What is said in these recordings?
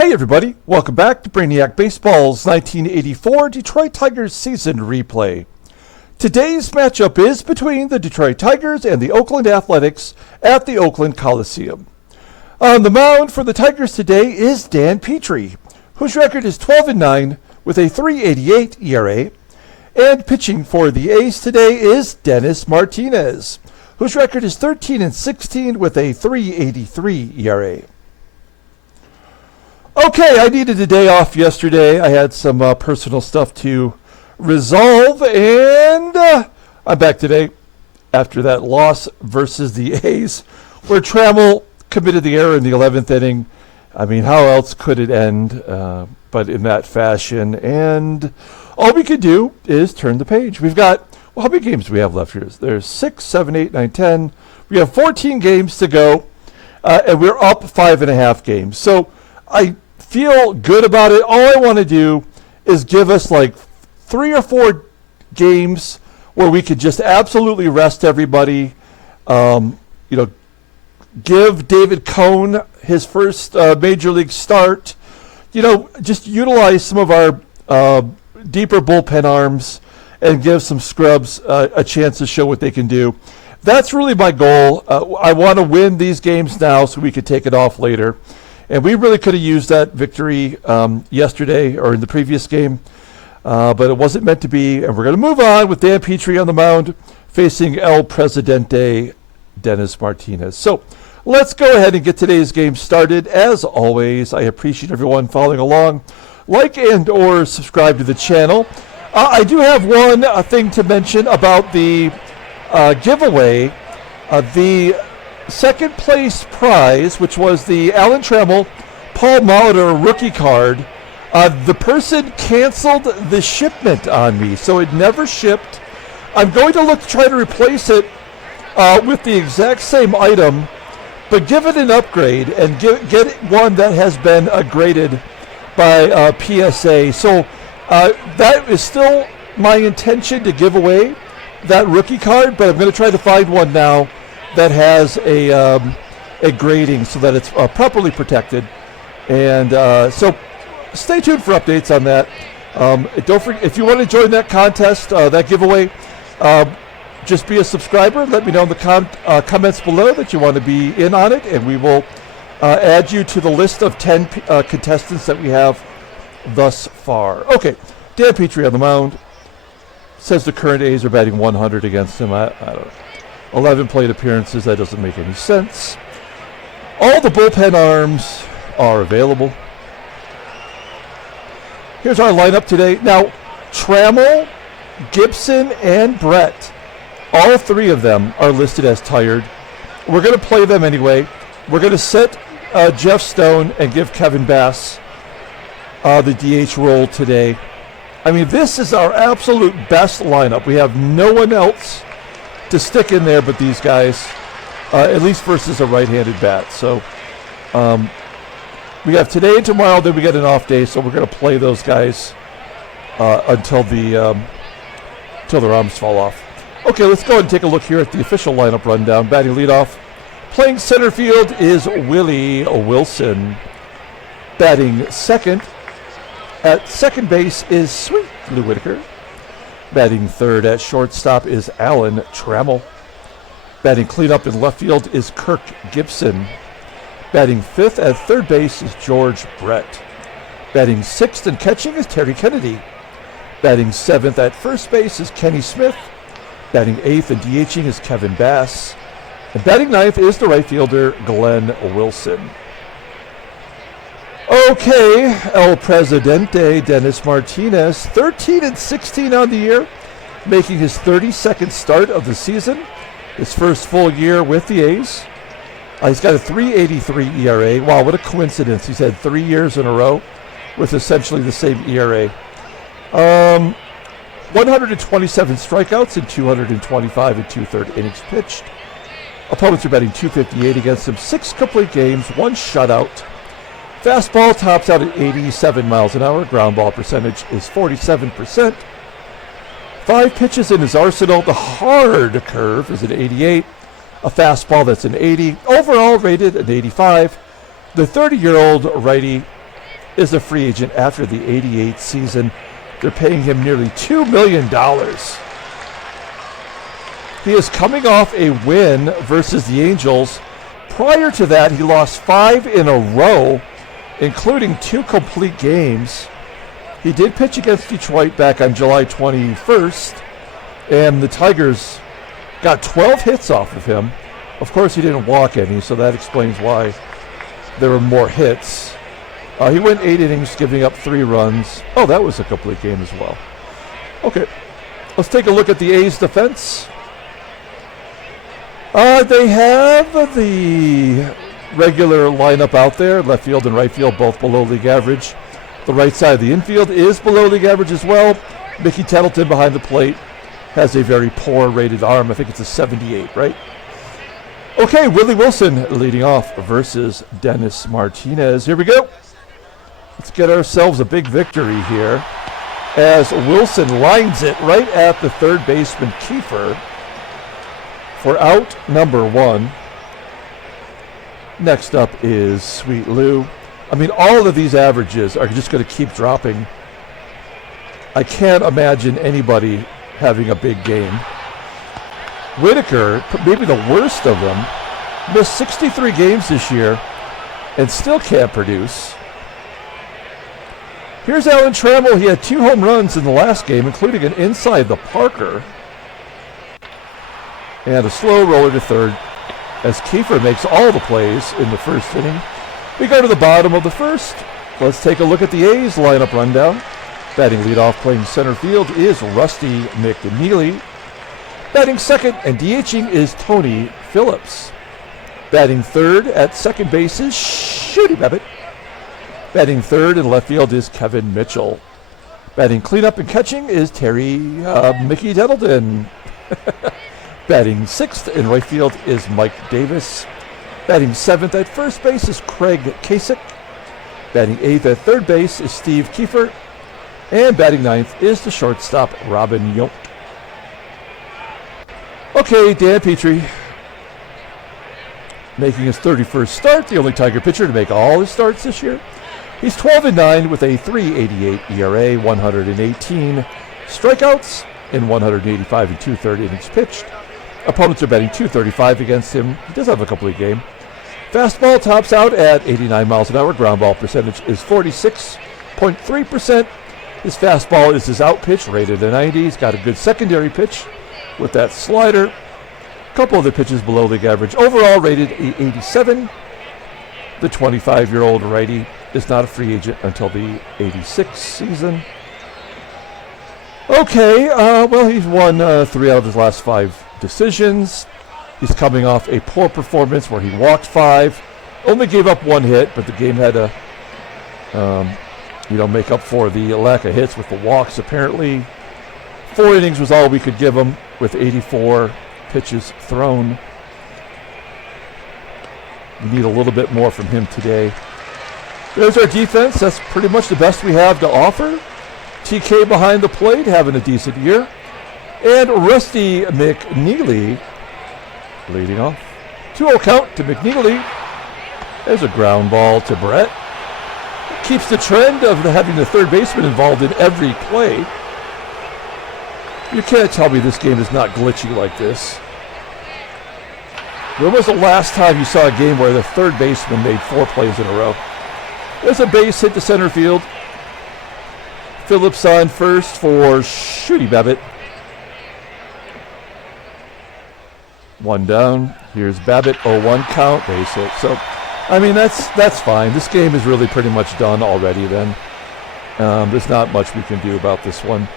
Hey everybody, welcome back to Brainiac Baseball's 1984 Detroit Tigers season replay. Today's matchup is between the Detroit Tigers and the Oakland Athletics at the Oakland Coliseum. On the mound for the Tigers today is Dan Petry, whose record is 12-9 with a 3.88 ERA. And pitching for the A's today is Dennis Martinez, whose record is 13-16 with a 3.83 ERA. Okay, I needed a day off yesterday. I had some personal stuff to resolve, and I'm back today after that loss versus the A's, where Trammell committed the error in the 11th inning. I mean, how else could it end but in that fashion? And all we could do is turn the page. We've got, well, how many games do we have left here? There's 6, 7, 8, 9, 10. We have 14 games to go, and we're up 5.5 games. So I feel good about it. All I want to do is give us like 3 or 4 games where we could just absolutely rest everybody. Give David Cone his first major league start. Just utilize some of our deeper bullpen arms and give some scrubs a chance to show what they can do. That's really my goal. I want to win these games now so we can take it off later. And we really could have used that victory yesterday or in the previous game, but it wasn't meant to be. And we're going to move on with Dan Petry on the mound facing El Presidente Dennis Martinez. So let's go ahead and get today's game started. As always, I appreciate everyone following along. Like and or subscribe to the channel. I do have one thing to mention about the giveaway. The second place prize, which was the Alan Trammell Paul Molitor rookie card, the person canceled the shipment on me, so it never shipped. I'm going to look to try to replace it with the exact same item, but give it an upgrade and get it one that has been graded by PSA. So that is still my intention to give away that rookie card, but I'm going to try to find one now that has a grading so that it's properly protected. And so stay tuned for updates on that. Don't forget, if you want to join that contest, that giveaway, just be a subscriber. Let me know in the comments below that you want to be in on it, and we will add you to the list of 10 contestants that we have thus far. Okay, Dan Petry on the mound. Says the current A's are batting 100 against him. I don't know. 11 plate appearances, that doesn't make any sense. All the bullpen arms are available. Here's our lineup today. Now, Trammell, Gibson, and Brett, all 3 of them are listed as tired. We're going to play them anyway. We're going to sit Jeff Stone and give Kevin Bass the DH role today. I mean, this is our absolute best lineup. We have no one else to stick in there but these guys, at least versus a right-handed bat. So we have today and tomorrow, then we get an off day, so we're going to play those guys until their arms fall off. Okay, let's go ahead and take a look here at the official lineup rundown. Batting leadoff, playing center field is Willie Wilson. Batting second, at second base is Sweet Lou Whitaker. Batting third at shortstop is Alan Trammell. Batting cleanup in left field is Kirk Gibson. Batting fifth at third base is George Brett. Batting sixth and catching is Terry Kennedy. Batting seventh at first base is Kenny Smith. Batting eighth and DHing is Kevin Bass. And batting ninth is the right fielder Glenn Wilson. Okay, El Presidente Dennis Martinez, 13-16 on the year, making his 32nd start of the season, his first full year with the A's. He's got a 3.83 ERA. Wow, what a coincidence. He's had 3 years in a row with essentially the same ERA. 127 strikeouts in 225 and 2/3 innings pitched. Opponents are batting .258 against him, 6 complete games, 1 shutout. Fastball tops out at 87 miles an hour. Ground ball percentage is 47%. 5 pitches in his arsenal. The hard curve is an 88. A fastball that's an 80. Overall rated an 85. The 30-year-old righty is a free agent after the 88 season. They're paying him nearly $2 million. He is coming off a win versus the Angels. Prior to that, he lost 5 in a row, including 2 complete games. He did pitch against Detroit back on July 21st, and the Tigers got 12 hits off of him. Of course, he didn't walk any, so that explains why there were more hits. He went 8 innings, giving up 3 runs. Oh, that was a complete game as well. Okay, let's take a look at the A's defense. They have the regular lineup out there. Left field and right field both below league average. The right side of the infield is below league average as well. Mickey Tettleton behind the plate has a very poor rated arm. I think it's a 78, right? Okay, Willie Wilson leading off versus Dennis Martinez. Here we go. Let's get ourselves a big victory here as Wilson lines it right at the third baseman KIEFER for out number 1. Next up is Sweet Lou. I mean, all of these averages are just going to keep dropping. I can't imagine anybody having a big game. Whitaker, maybe the worst of them, missed 63 games this year and still can't produce. Here's Alan Trammell. He had 2 home runs in the last game, including an inside the Parker. And a slow roller to third as KIEFER makes all the plays in the first inning. We go to the bottom of the first. Let's take a look at the A's lineup rundown. Batting leadoff, playing center field, is Rusty McNealy. Batting second and DHing is Tony Phillips. Batting third at second base is Shooty BABITT. Batting third in left field is Kevin Mitchell. Batting cleanup and catching is Mickey Tettleton. Batting sixth in right field is Mike Davis. Batting seventh at first base is Craig CACEK. Batting eighth at third base is Steve KIEFER. And batting ninth is the shortstop, Robin YOUNT. Okay, Dan Petry, making his 31st start, the only Tiger pitcher to make all his starts this year. He's 12-9 with a 3.88 ERA, 118 strikeouts in 185 and 2/3 innings pitched. Opponents are batting .235 against him. He does have a complete game. Fastball tops out at 89 miles an hour. Ground ball percentage is 46.3%. His fastball is his out pitch, rated a 90. He's got a good secondary pitch with that slider. A couple of the pitches below league average. Overall rated 87. The 25-year-old righty is not a free agent until the 86 season. Okay, well, he's won 3 out of his last 5 decisions. He's coming off a poor performance where he walked 5, only gave up 1 hit, but the game had to, make up for the lack of hits with the walks. Apparently, 4 innings was all we could give him with 84 pitches thrown. We need a little bit more from him today. There's our defense. That's pretty much the best we have to offer. TK behind the plate, having a decent year. And Rusty McNealy leading off. 2-0 count to McNealy. There's a ground ball to Brett. Keeps the trend of having the third baseman involved in every play. You can't tell me this game is not glitchy like this. When was the last time you saw a game where the third baseman made 4 plays in a row? There's a base hit to center field. Phillips on first for Shooty BABITT. 1 down. Here's BABITT, 0-1 count, base hit. So, I mean, that's fine. This game is really pretty much done already then. There's not much we can do about this one.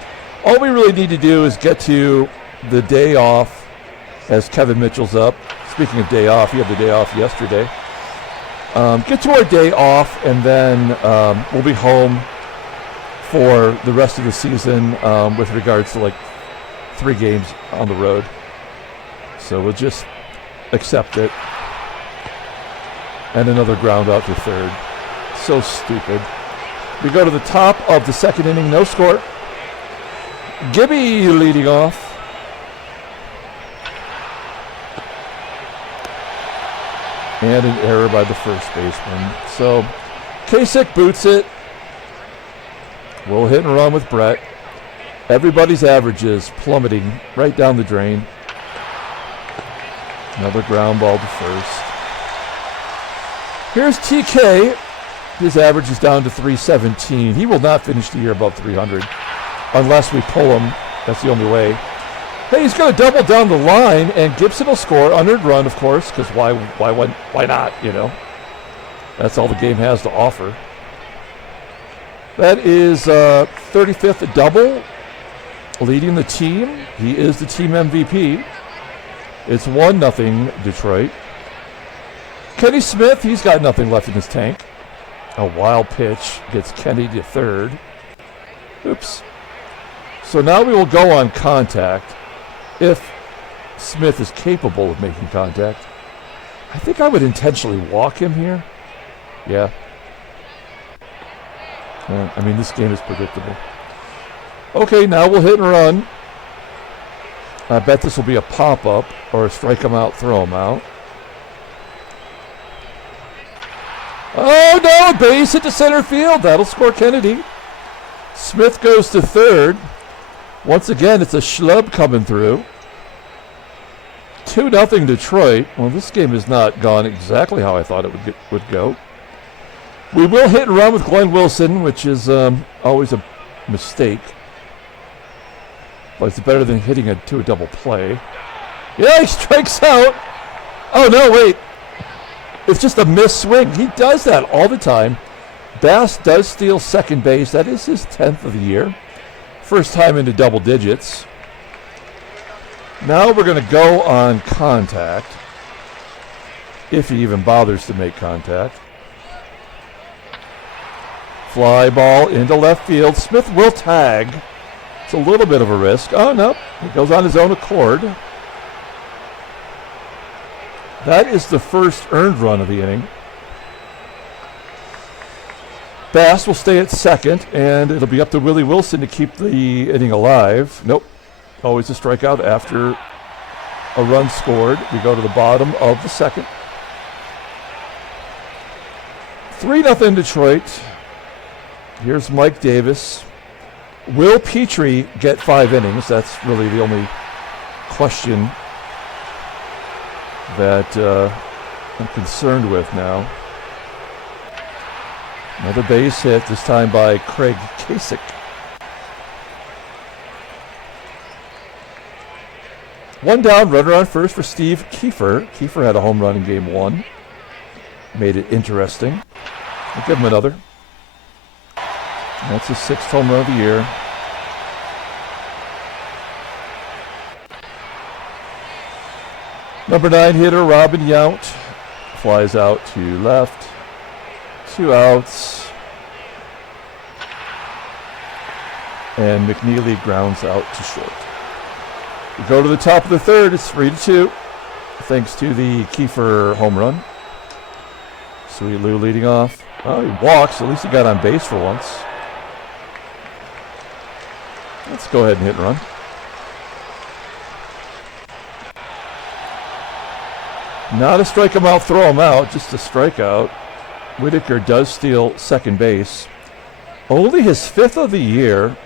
All we really need to do is get to the day off as Kevin Mitchell's up. Speaking of day off, he had the day off yesterday. Get to our day off, and then we'll be home for the rest of the season with regards to like 3 games on the road. So we'll just accept it. And another ground out to third. So stupid. We go to the top of the second inning, no score. Gibby leading off. And an error by the first baseman. So CACEK boots it. We'll hit and run with Brett. Everybody's average is plummeting right down the drain. Another ground ball to first. Here's TK. His average is down to 317. He will not finish the year above 300 unless we pull him. That's the only way. Hey, he's going to double down the line, and Gibson will score. Unearned run, of course, because why not, you know? That's all the game has to offer. That is 35th double, leading the team. He is the team MVP. It's 1-0 Detroit. Kenny Smith, he's got nothing left in his tank. A wild pitch gets Kenny to third. Oops. So now we will go on contact if Smith is capable of making contact. I think I would intentionally walk him here. Yeah. I mean, this game is predictable. Okay, now we'll hit and run. I bet this will be a pop-up or a strike him out, throw him out. Oh, no, base hit to center field. That'll score Kennedy. Smith goes to third. Once again, it's a schlub coming through. 2-0 Detroit. Well, this game has not gone exactly how I thought it would go. We will hit and run with Glenn Wilson, which is always a mistake. But it's better than hitting to a double play. Yeah, he strikes out. Oh, no, wait. It's just a missed swing. He does that all the time. Bass does steal second base. That is his 10th of the year. First time into double digits. Now we're going to go on contact. If he even bothers to make contact. Fly ball into left field. Smith will tag. It's a little bit of a risk. Oh, no. He goes on his own accord. That is the first earned run of the inning. Bass will stay at second, and it'll be up to Willie Wilson to keep the inning alive. Nope. Always a strikeout after a run scored. We go to the bottom of the second. 3-0 Detroit. Here's Mike Davis. Will Petry get 5 innings? That's really the only question that I'm concerned with now. Another base hit, this time by Craig CACEK. One down, runner on first for Steve KIEFER. KIEFER had a home run in game 1. Made it interesting. We'll give him another. That's his 6th home run of the year. Number 9 hitter, Robin Yount, flies out to left. 2 outs. And McNEALY grounds out to short. We go to the top of the third. It's 3-2, thanks to the KIEFER home run. Sweet Lou leading off. Oh, he walks. At least he got on base for once. Let's go ahead and hit and run. Not a strike him out, throw him out, just a strikeout. Whitaker does steal second base. Only his 5th of the year.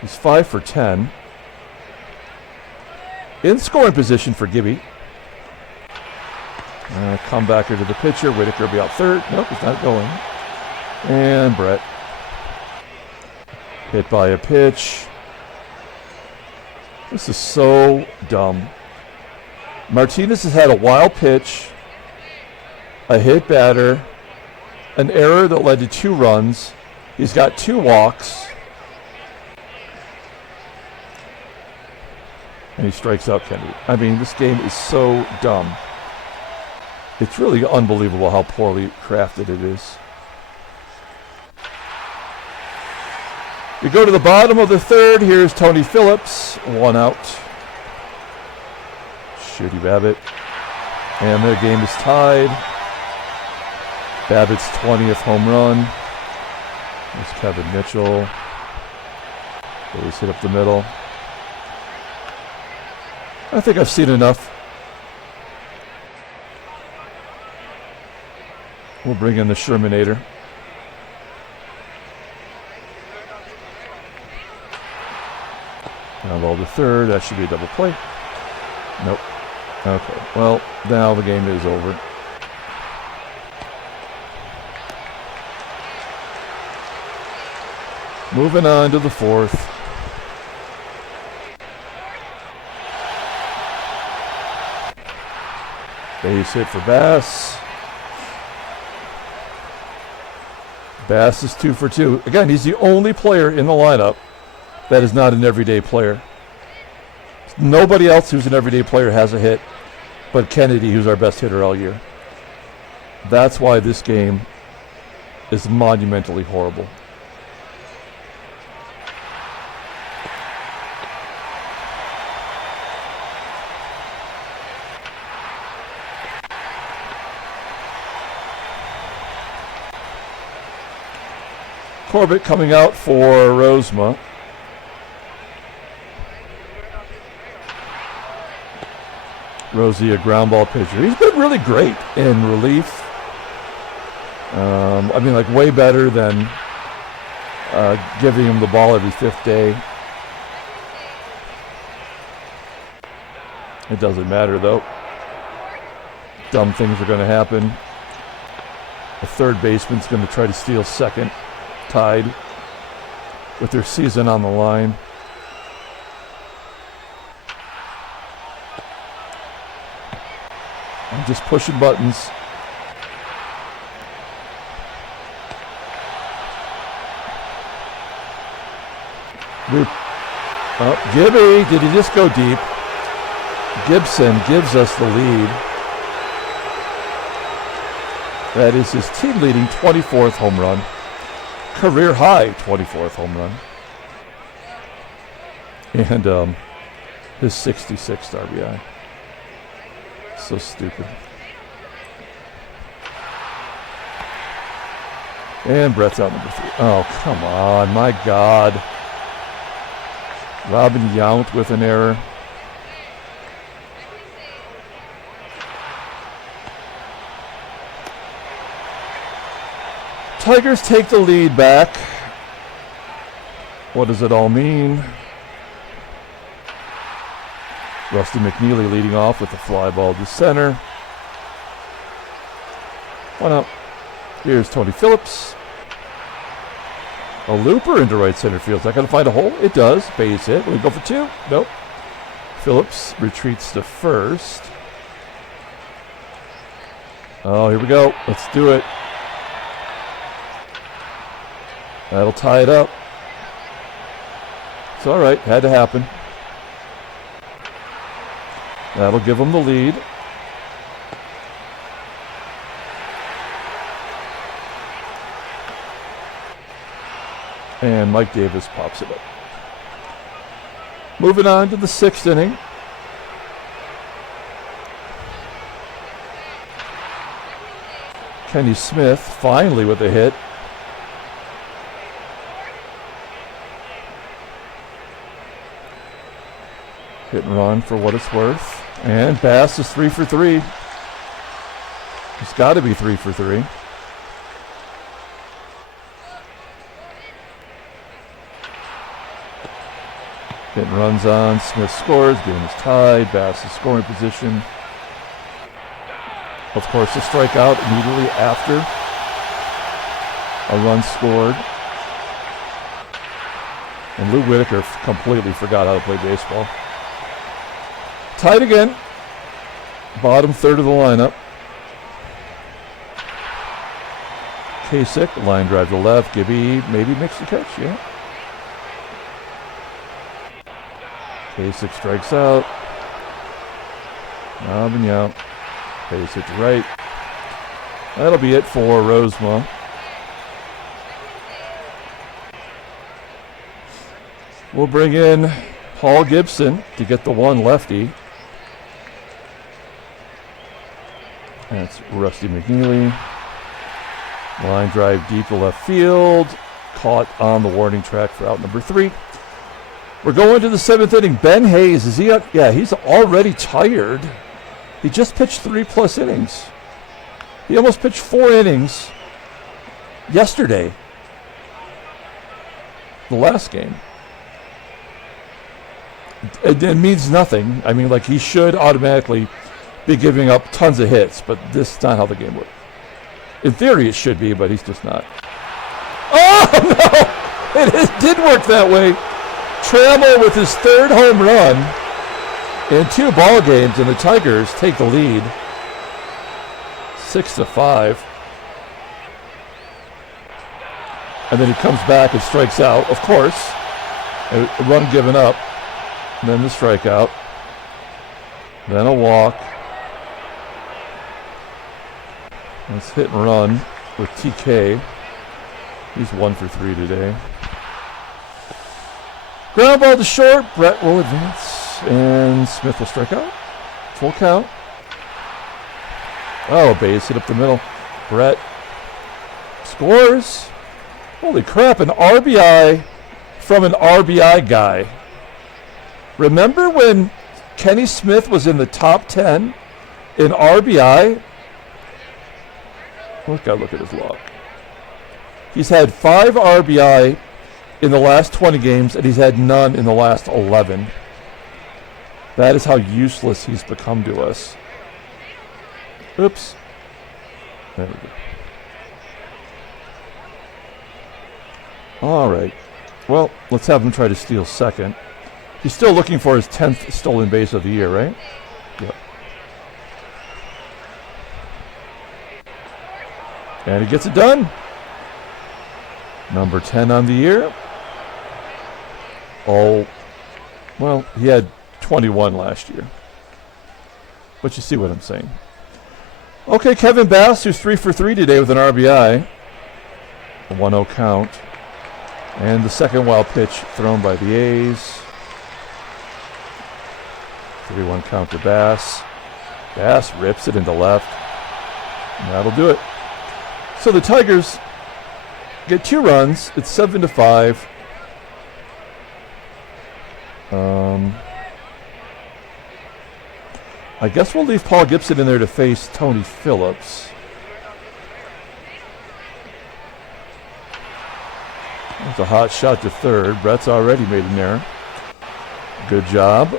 He's 5 for 10. In scoring position for Gibby. Comebacker to the pitcher. Whitaker will be out third. Nope, he's not going. And Brett. Hit by a pitch. This is so dumb. Martinez has had a wild pitch, a hit batter, an error that led to 2 runs. He's got 2 walks. And he strikes out Kennedy. I mean, this game is so dumb. It's really unbelievable how poorly crafted it is. We go to the bottom of the third. Here's Tony Phillips. 1 out. Shooty BABITT. And the game is tied. BABITT's 20th home run. There's Kevin Mitchell. Base hit up the middle. I think I've seen enough. We'll bring in the Shermanator. Ground ball to third. That should be a double play. Nope. Okay. Well, now the game is over. Moving on to the fourth. Base hit for Bass. Bass is 2 for 2. Again, he's the only player in the lineup that is not an everyday player. Nobody else who's an everyday player has a hit, but Kennedy, who's our best hitter all year. That's why this game is monumentally horrible. Corbett coming out for Rosema. Rosie, a ground ball pitcher. He's been really great in relief. I mean, like way better than giving him the ball every fifth day. It doesn't matter, though. Dumb things are going to happen. The third baseman's going to try to steal second, tied with their season on the line. I'm just pushing buttons. Oh, Gibby, did he just go deep? Gibson gives us the lead. That is his team-leading 24th home run. Career high 24th home run. And his 66th RBI. So stupid. And Brett's out number 3. Oh, come on. My God. Robin Yount with an error. Tigers take the lead back. What does it all mean? Rusty McNealy leading off with a fly ball to center. One up. Here's Tony Phillips. A looper into right center field. Is that going to find a hole? It does. Base hit. Will he go for 2? Nope. Phillips retreats to first. Oh, here we go. Let's do it. That'll tie it up. It's all right. Had to happen. That'll give them the lead. And Mike Davis pops it up. Moving on to the 6th inning. Kenny Smith finally with a hit. Hit and run for what it's worth. And Bass is 3 for 3. He's got to be 3 for 3. Hit and runs on. Smith scores. Game is tied. Bass is scoring position. Of course, a strikeout immediately after a run scored. And Lou Whitaker completely forgot how to play baseball. Tied again. Bottom third of the lineup. KACEK, line drive to left. Gibby maybe makes the catch, yeah. KACEK strikes out. Robin Yount. KACEK to right. That'll be it for Rosema. We'll bring in Paul Gibson to get the one lefty. That's Rusty McNealy. Line drive deep to left field. Caught on the warning track for out number 3. We're going to the 7th inning. Ben Hayes, is he up? Yeah, he's already tired. He just pitched 3+ innings. He almost pitched 4 innings yesterday. The last game. it means nothing. I mean, like, he should automatically be giving up tons of hits, but this is not how the game works. In theory, it should be, but he's just not. Oh, no! It did work that way. Trammell with his 3rd home run in 2 ball games, and the Tigers take the lead 6-5. And then he comes back and strikes out, of course. A run given up. And then the strikeout. Then a walk. Let's hit and run with TK. He's 1 for 3 today. Ground ball to short. Brett will advance. And Smith will strike out. Full count. Oh, base hit up the middle. Brett scores. Holy crap, an RBI from an RBI guy. Remember when Kenny Smith was in the top 10 in RBI? Look at his log. He's had 5 RBI in the last 20 games, and he's had none in the last 11. That is how useless he's become to us. Oops. There we go. All right. Well, let's have him try to steal second. He's still looking for his 10th stolen base of the year, right? Yep. And he gets it done. Number 10 on the year. Oh, well, he had 21 last year. But you see what I'm saying. Okay, Kevin Bass, who's 3 for 3 today with an RBI. A 1-0 count. And the second wild pitch thrown by the A's. 3-1 count to Bass. Bass rips it into left. And that'll do it. So the Tigers get 2 runs. It's 7-5. I guess we'll leave Paul Gibson in there to face Tony Phillips. That's a hot shot to third. Brett's already made an error. Good job.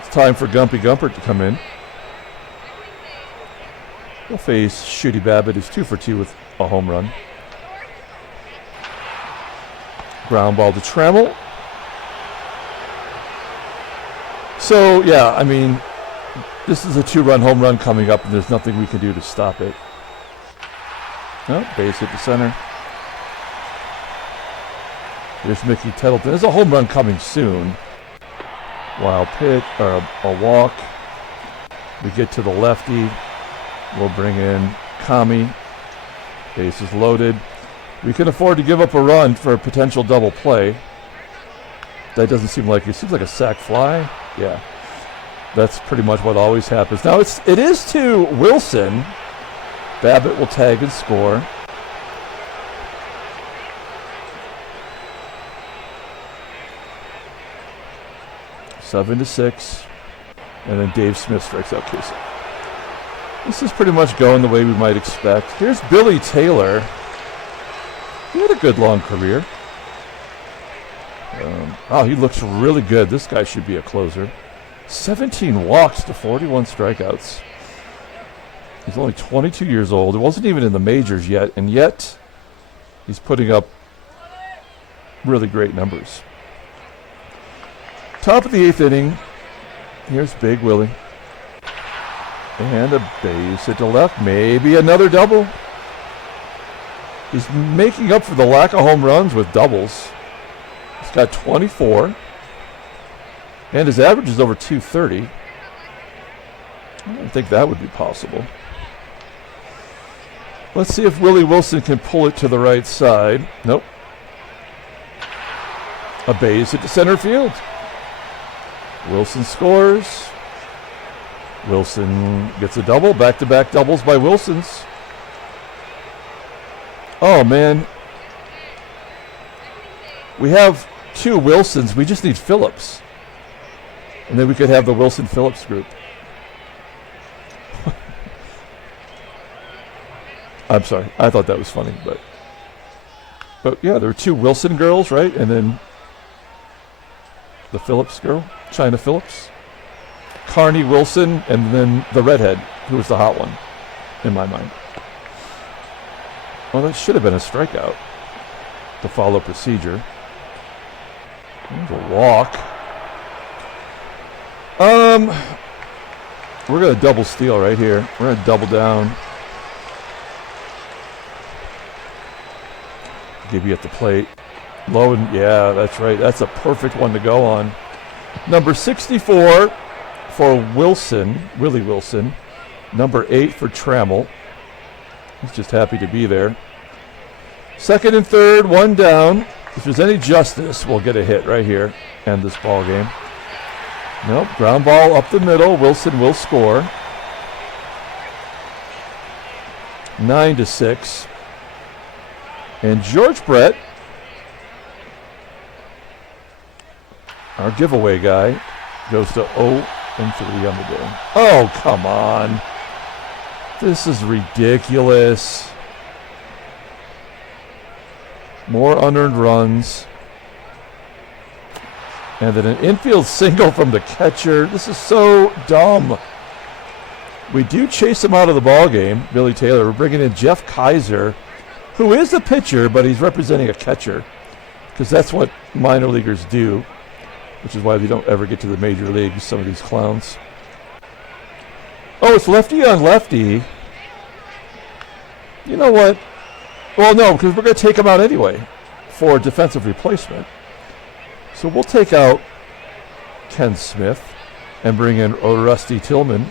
It's time for Gumpy Gumpert to come in. He'll face Shooty BABITT, who's 2 for 2 with a home run. Ground ball to Trammell. So, yeah, I mean, this is a 2-run home run coming up, and there's nothing we can do to stop it. Oh, base hit to center. Here's Mickey Tettleton. There's a home run coming soon. Wild pitch, or a walk. We get to the lefty. We'll bring in Kami. Base is loaded. We can afford to give up a run for a potential double play. That doesn't seem like it. Seems like a sac fly. Yeah. That's pretty much what always happens. Now it is to Wilson. BABITT will tag and score. Seven to 6. And then Dave Smith strikes out CACEK. This is pretty much going the way we might expect. Here's Billy Taylor. He had a good long career. Oh, he looks really good. This guy should be a closer. 17 walks to 41 strikeouts. He's only 22 years old. He wasn't even in the majors yet, and yet he's putting up really great numbers. Top of the 8th inning. Here's Big Willie. And a base hit to left. Maybe another double. He's making up for the lack of home runs with doubles. He's got 24. And his average is over 230. I don't think that would be possible. Let's see if Willie Wilson can pull it to the right side. Nope. A base hit to center field. Wilson scores. Wilson gets a double. Back-to-back doubles by Wilsons. Oh, man. We have 2 Wilsons. We just need Phillips. And then we could have the Wilson-Phillips group. I'm sorry. I thought that was funny. But yeah, there were 2 Wilson girls, right? And then The Phillips girl, China Phillips. Carney Wilson, and then the redhead, who was the hot one, in my mind. Well, that should have been a strikeout to follow procedure. There's a walk. We're going to double steal right here. We're going to double down. Gibby at the plate. Low and, yeah, that's right. That's a perfect one to go on. Number 64 for Wilson, Willie Wilson. Number 8 for Trammell. He's just happy to be there. Second and third, one down. If there's any justice, we'll get a hit right here. End this ball game. Nope, ground ball up the middle. Wilson will score. 9-6. And George Brett, our giveaway guy, goes to 0-3 on the day. Oh, come on. This is ridiculous. More unearned runs. And then an infield single from the catcher. This is so dumb. We do chase him out of the ball game, Billy Taylor. We're bringing in Jeff Kaiser, who is a pitcher, but he's representing a catcher, because that's what minor leaguers do, which is why they don't ever get to the major leagues, some of these clowns. Oh, it's lefty on lefty. You know what? Well, no, because we're going to take him out anyway for a defensive replacement. So we'll take out Ken Smith and bring in Rusty Tillman.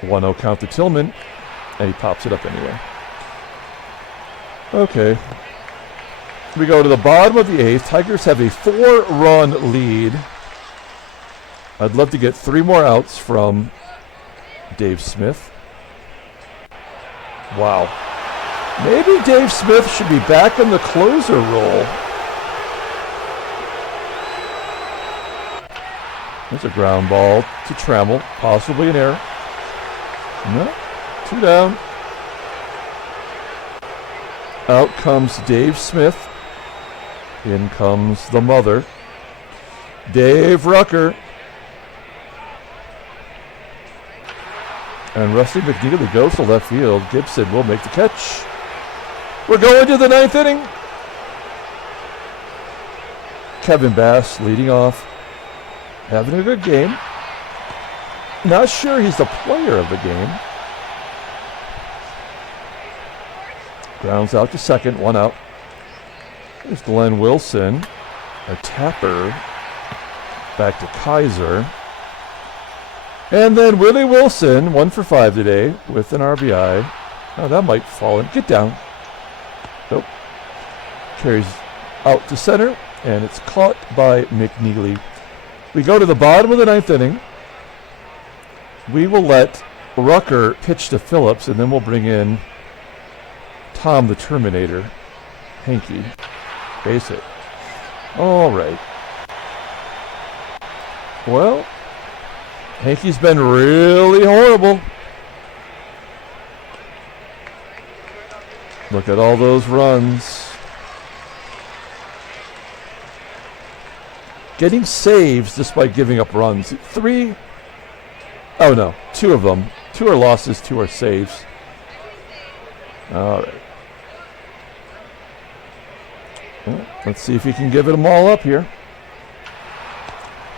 One 0 count to Tillman, and he pops it up anyway. Okay. We go to the bottom of the 8th. Tigers have a 4-run lead. I'd love to get 3 more outs from Dave Smith. Wow. Maybe Dave Smith should be back in the closer role. There's a ground ball to Trammell, possibly an error. No, 2 down. Out comes Dave Smith. In comes the mother, Dave Rucker. And Rusty McNealy goes to left field. Gibson will make the catch. We're going to the 9th inning. Kevin Bass leading off. Having a good game. Not sure he's the player of the game. Grounds out to second, 1 out. There's Glenn Wilson. A tapper. Back to Kaiser. And then Willie Wilson, 1 for 5 today with an RBI. Oh, that might fall in. Get down. Nope. Carries out to center, and it's caught by McNealy. We go to the bottom of the 9th inning. We will let Rucker pitch to Phillips, and then we'll bring in Tom the Terminator, Hanky. Base it. All right. Well, Hanky's been really horrible. Look at all those runs. Getting saves despite giving up runs. 3. Oh, no. 2 of them. 2 are losses, 2 are saves. All right. Well, let's see if he can give it them all up here.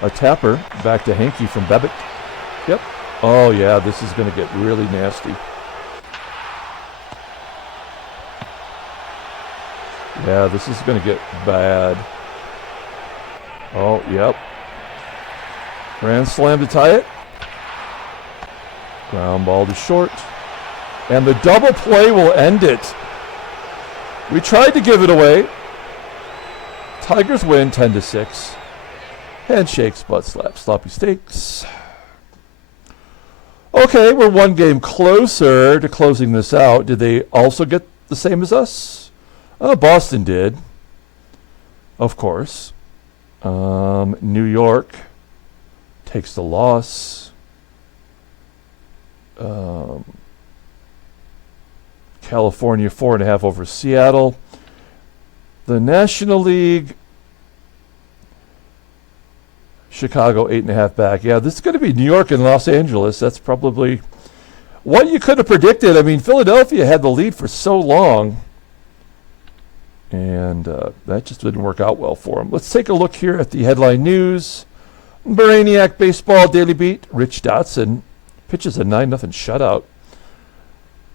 A tapper back to Hanky from BABITT. Yep. Oh, yeah, this is going to get really nasty. Yeah, this is going to get bad. Oh, yep. Grand slam to tie it. Ground ball to short. And the double play will end it. We tried to give it away. Tigers win 10-6. Handshakes, butt slaps, sloppy steaks. Okay, we're 1 game closer to closing this out. Did they also get the same as us? Boston did. Of course. New York takes the loss. California 4.5 over Seattle. The National League, Chicago 8.5 back. Yeah, this is going to be New York and Los Angeles. That's probably what you could have predicted. I mean, Philadelphia had the lead for so long, and that just didn't work out well for them. Let's take a look here at the headline news. Brainiac Baseball Daily Beat. Rich Dotson pitches a 9-0 shutout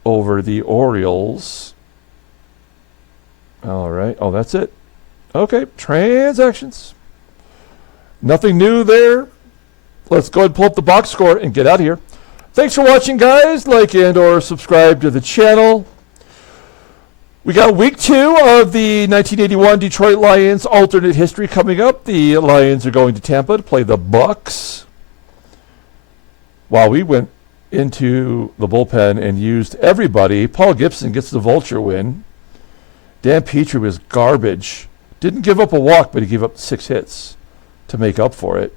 over the Orioles. All right. Oh, that's it. Okay. Transactions. Nothing new there. Let's go ahead and pull up the box score and get out of here. Thanks for watching, guys. Like and or subscribe to the channel. We got week 2 of the 1981 Detroit Lions alternate history coming up. The Lions are going to Tampa to play the Bucks. While we went into the bullpen and used everybody, Paul Gibson gets the vulture win. Dan Petry was garbage. Didn't give up a walk, but he gave up 6 hits to make up for it.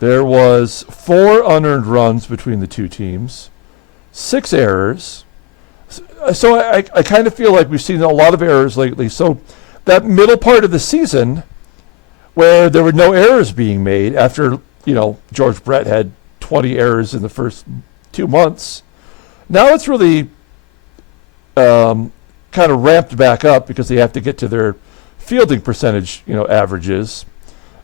There was 4 unearned runs between the two teams, 6 errors. So I kind of feel like we've seen a lot of errors lately. So that middle part of the season where there were no errors being made after, George Brett had 20 errors in the first 2 months. Now it's really kind of ramped back up because they have to get to their fielding percentage, averages.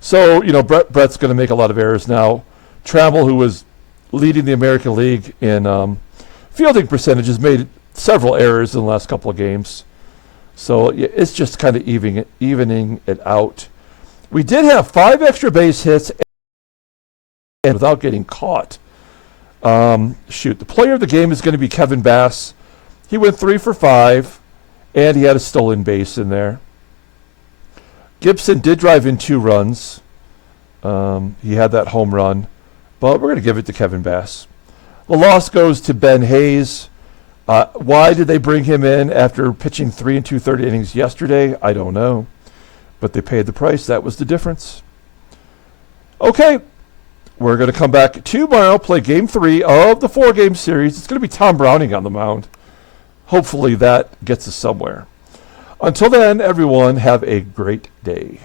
So, Brett's going to make a lot of errors now. Trammell, who was leading the American League in fielding percentages, made several errors in the last couple of games. So it's just kind of evening it out. We did have 5 extra base hits and without getting caught. The player of the game is going to be Kevin Bass. He went 3 for 5, and he had a stolen base in there. Gibson did drive in 2 runs. He had that home run, but we're going to give it to Kevin Bass. The loss goes to Ben Hayes. Why did they bring him in after pitching 3 2/3 innings yesterday? I don't know, but they paid the price. That was the difference. Okay, we're going to come back tomorrow, play Game 3 of the 4-game series. It's going to be Tom Browning on the mound. Hopefully that gets us somewhere. Until then, everyone, have a great day.